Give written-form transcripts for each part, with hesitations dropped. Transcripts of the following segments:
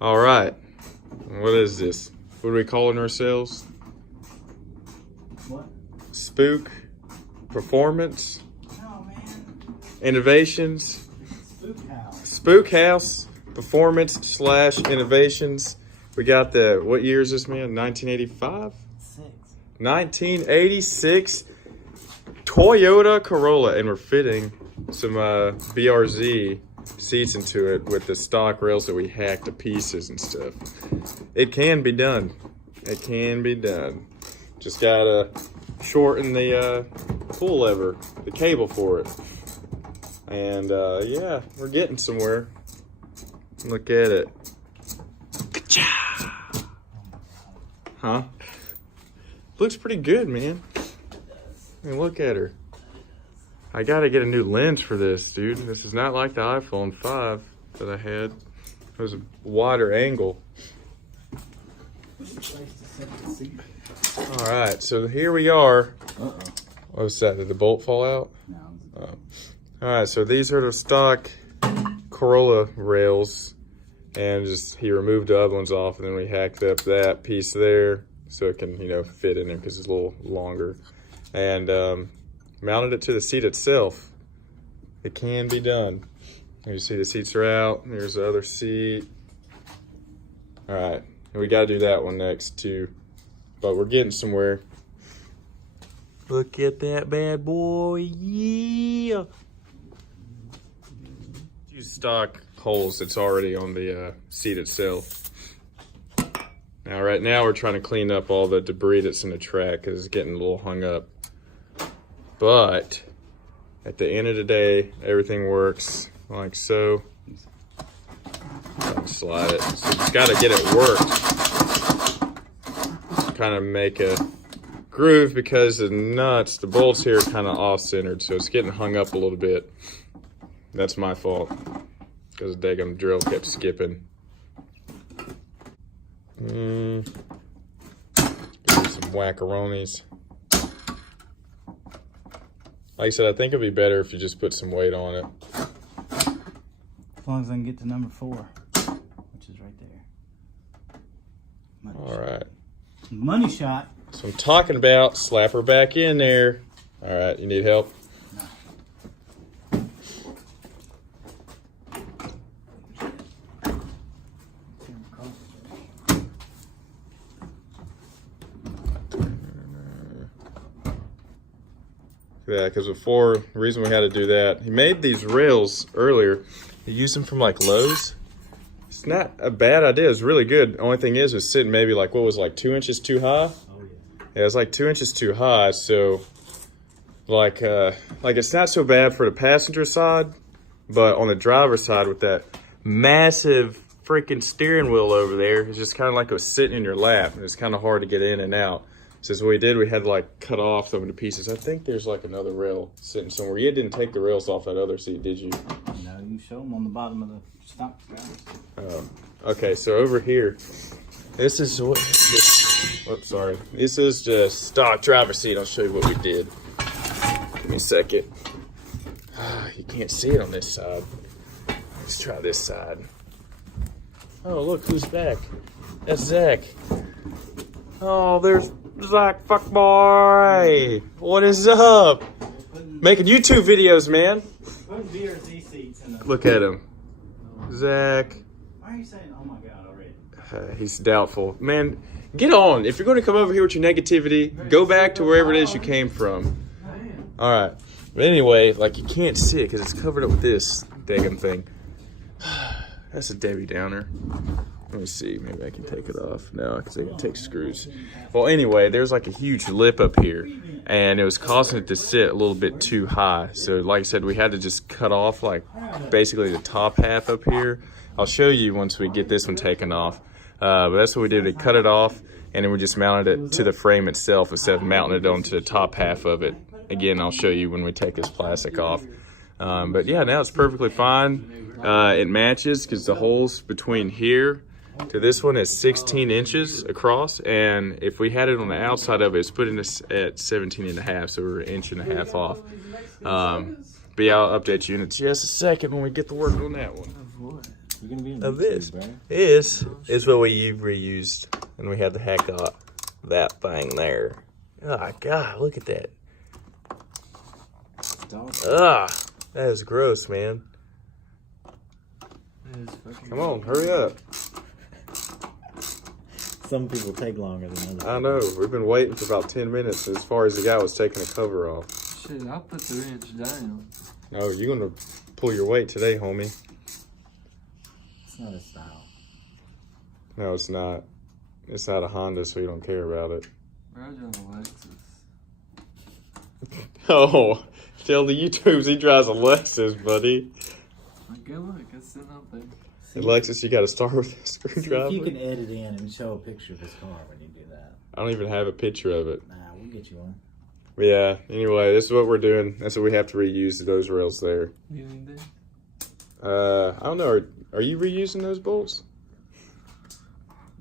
All right. What is this? What are we calling ourselves? What? Spook Performance No, man. Innovations. Spook house. Spook House Performance / Innovations. We got the, what year is this, man? 1985? 1986 Toyota Corolla, and we're fitting some BRZ seats into it with the stock rails that we hacked to pieces and stuff. It can be done. It can be done. Just gotta shorten the pull lever, the cable for it. And yeah, we're getting somewhere. Look at it. Huh? Looks pretty good, man. I mean, look at her. I gotta get a new lens for this, dude. This is not like the iPhone 5 that I had. It was a wider angle. All right, so here we are. What's that? Did the bolt fall out? No. Oh. All right, so these are the stock Corolla rails, and just he removed the other ones off, and then we hacked up that piece there so it can, you know, fit in there because it's a little longer, and mounted it to the seat itself. It can be done. You see the seats are out. There's the other seat. All right, and we got to do that one next too, but we're getting somewhere. Look at that bad boy, yeah. Use stock holes that's already on the seat itself. Now, right now we're trying to clean up all the debris that's in the track because it's getting a little hung up. But at the end of the day, everything works like so. Slide it. So you just got to get it worked. Kind of make a groove because the nuts, the bolts here are kind of off-centered, so it's getting hung up a little bit. That's my fault because the daggum drill kept skipping. Do some wackaroonies. Like I said, I think it'd be better if you just put some weight on it. As long as I can get to number 4, which is right there. All right. Money shot. So I'm talking about, slap her back in there. All right, you need help? Yeah, because before, the reason we had to do that, he made these rails earlier. He used them from like Lowe's. It's not a bad idea. It's really good. The only thing is, it was sitting maybe like, what was it, like 2 inches too high? Oh, yeah. Yeah, it was like 2 inches too high. So like it's not so bad for the passenger side, but on the driver's side with that massive freaking steering wheel over there, it's just kind of like it was sitting in your lap. And it's kind of hard to get in and out. So what we did, we had to like cut off some of the pieces. I think there's like another rail sitting somewhere. You didn't take the rails off that other seat, did you? No, you show them on the bottom of the stock guys. Oh, okay. So over here, this is what. Oops, sorry. This is just stock driver seat. I'll show you what we did. Give me a second. You can't see it on this side. Let's try this side. Oh, look who's back. That's Zach. Oh, there's Zach, fuck boy. What is up? Making YouTube videos, man. Putting BRZ seats in the... Look at him. Zach. Why are you saying, oh my God, already? He's doubtful. Man, get on. If you're going to come over here with your negativity, go back to wherever it is you came from. All right. But anyway, like, you can't see it because it's covered up with this daggum thing. That's a Debbie Downer. Let me see, maybe I can take it off. No, because I can take screws. Well, anyway, there's like a huge lip up here, and it was causing it to sit a little bit too high. So like I said, we had to just cut off like basically the top half up here. I'll show you once we get this one taken off. But that's what we did. We cut it off, and then we just mounted it to the frame itself instead of mounting it onto the top half of it. Again, I'll show you when we take this plastic off. But yeah, now it's perfectly fine. It matches because the holes between here to this one is 16 inches across, and if we had it on the outside of it, it's putting us at 17 and a half, so we're 1.5 inches off. But yeah, I'll update you in just a second when we get to work on that one. You're gonna be in of YouTube, this. bro. This is what we reused, and we had to hack out that thing there. Oh God, look at that. Ah, that is gross, man. Come on, hurry up. Some people take longer than others. I know, we've been waiting for about 10 minutes as far as the guy was taking the cover off. Shit, I'll put the wrench down. Oh, you're gonna pull your weight today, homie. It's not a style. No, it's not. It's not a Honda, so you don't care about it. Bro, on a Lexus. Oh, tell the YouTubes he drives a Lexus, buddy. Okay, look, it's sitting up there. And Lexus, you gotta start with a See screwdriver. if you can edit in and show a picture of his car when you do that. I don't even have a picture of it. Nah, we'll get you one. But yeah, anyway, this is what we're doing. That's what we have to reuse, those rails there. You need this? I don't know. Are you reusing those bolts?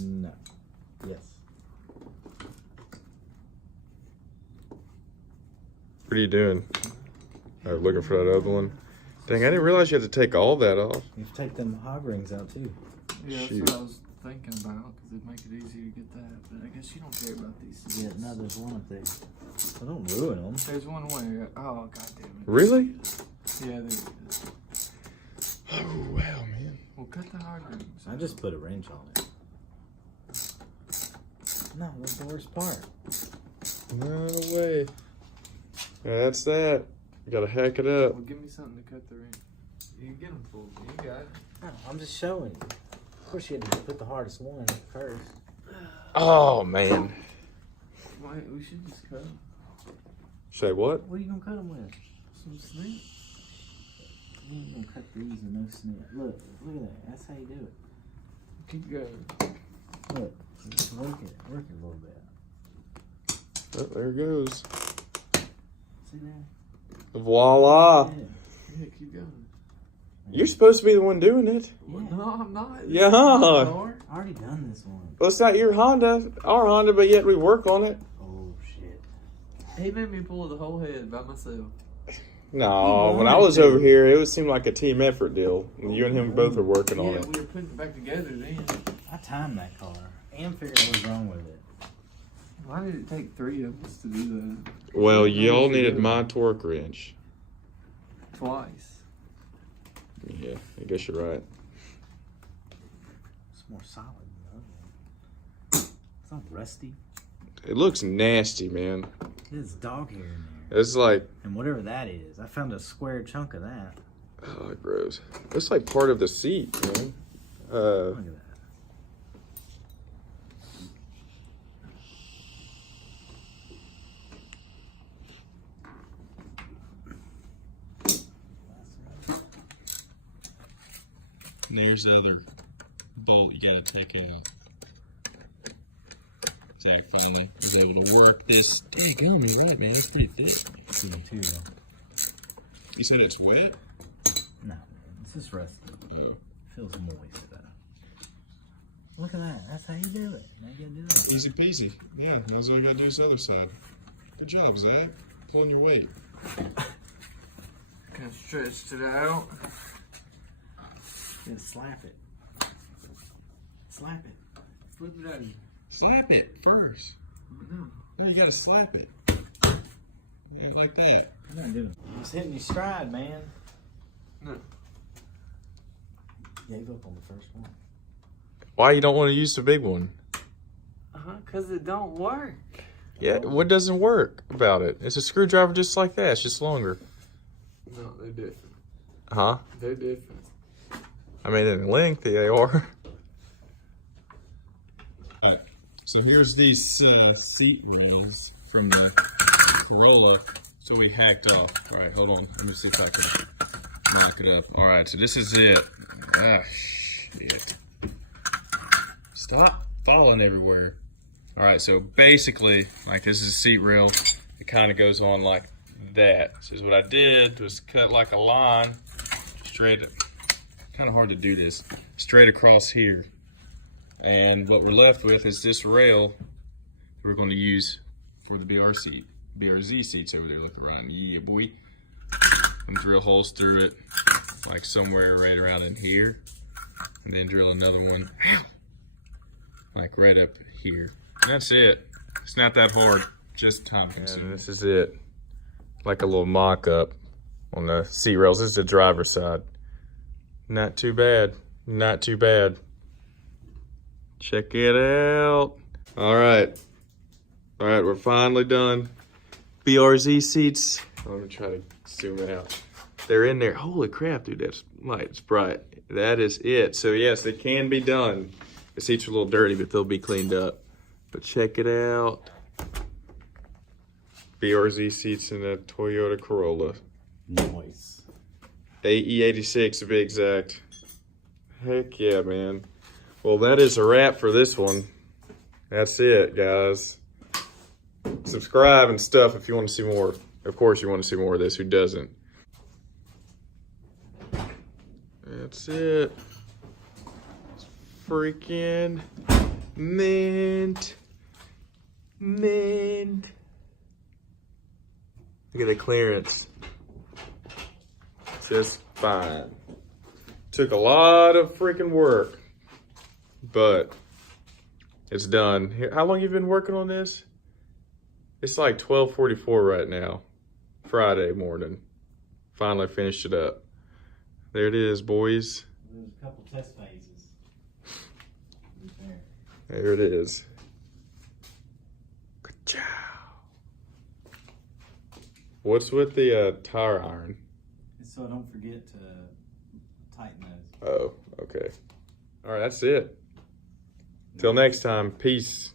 No. Yes. What are you doing? Oh, looking for that other one. Dang, I didn't realize you had to take all that off. You have to take them hog rings out too. Yeah, Shoot. that's what I was thinking about, because it'd make it easier to get that. But I guess you don't care about these. Yeah, no, there's one up there. Well, don't ruin them. There's one way. Oh, god damn it. Really? Yeah, there it is. Oh, wow, man. Well, cut the hard rings. I just put a wrench on it. No, that's the worst part. No way. Yeah, that's that. You gotta hack it up. Well, give me something to cut the ring. You can get them full. You got it. No, I'm just showing you. Of course, you had to put the hardest one first. Oh, man. Wait, we should just cut them. Say what? What are you gonna cut them with? Some snake. You ain't gonna cut these with no snip. Look at that. That's how you do it. Keep going. Look, just work it a little bit. Oh, there it goes. See there? Voila. Yeah. Yeah, keep going. You're supposed to be the one doing it. Yeah. No, I'm not. Yeah. I already done this one. Well, it's not your Honda, our Honda, but yet we work on it. Oh shit. He made me pull the whole head by myself. No, when I was over here, it would seem like a team effort deal. You and him both are working on Yeah, it. we were putting it back together then. I timed that car and figured out what was wrong with it. Why did it take 3 of us to do that? Well, y'all needed my torque wrench. Twice. Yeah, I guess you're right. It's more solid than the other one. It's not rusty. It looks nasty, man. There's dog hair in there. It's like, And whatever that is, I found a square chunk of that. oh, gross. It's like part of the seat, man. Look at that. There's the other bolt you gotta take out. Zach finally was able to work this. Daggum, you're right, man. It's pretty thick. See them too, though. You said it's wet? No, it's just rusty. Oh. Feels moist, though. Look at that. That's how you do it. Now you gotta do that. Easy peasy. Yeah, that's all you gotta do is the other side. Good job, Zach. Pulling your weight. Kind of stretched it out. You gotta slap it. Slap it. Flip it over. Slap it first. No. No, you gotta slap it. Yeah, like that. I'm not doing it. It's hitting your stride, man. No. Gave up on the first one. Why you don't want to use the big one? Because it don't work. Yeah, what doesn't work about it? It's a screwdriver just like that. It's just longer. No, they're different. Huh? They're different. I mean, in length, they are. Alright, so here's these seat wheels from the Corolla. So we hacked off. Alright, hold on. Let me see if I can knock it up. Alright, so this is it. Ah, shit. Stop falling everywhere. Alright, so basically, like this is a seat rail. It kind of goes on like that. So what I did was cut like a line straight, kind of hard to do this, straight across here. And what we're left with is this rail we're going to use for the BRZ seats over there. Look around. Yeah, boy. And drill holes through it, like somewhere right around in here. And then drill another one, like right up here. And that's it. It's not that hard, just time consuming. And this is it. Like a little mock-up on the seat rails. This is the driver's side. Not too bad, not too bad. Check it out. All right, we're finally done. BRZ seats. Let me try to zoom it out. They're in there. Holy crap, dude, that's light, it's bright. That is it. So yes, they can be done. The seats are a little dirty, but they'll be cleaned up. But check it out. BRZ seats in a Toyota Corolla. Nice. AE86 to be exact. Heck yeah, man. Well, that is a wrap for this one. That's it, guys. Subscribe and stuff if you want to see more. Of course you want to see more of this. Who doesn't? That's it. It's freaking mint. Mint. Look at the clearance. Just fine. Took a lot of freaking work, but it's done. Here, how long you been working on this? It's like 12:44 right now, Friday morning. Finally finished it up. There it is, boys. There's a couple test phases. There it is. Ka-chow. What's with the tire iron? So don't forget to tighten those. Oh, okay. All right, that's it. Till next time, peace.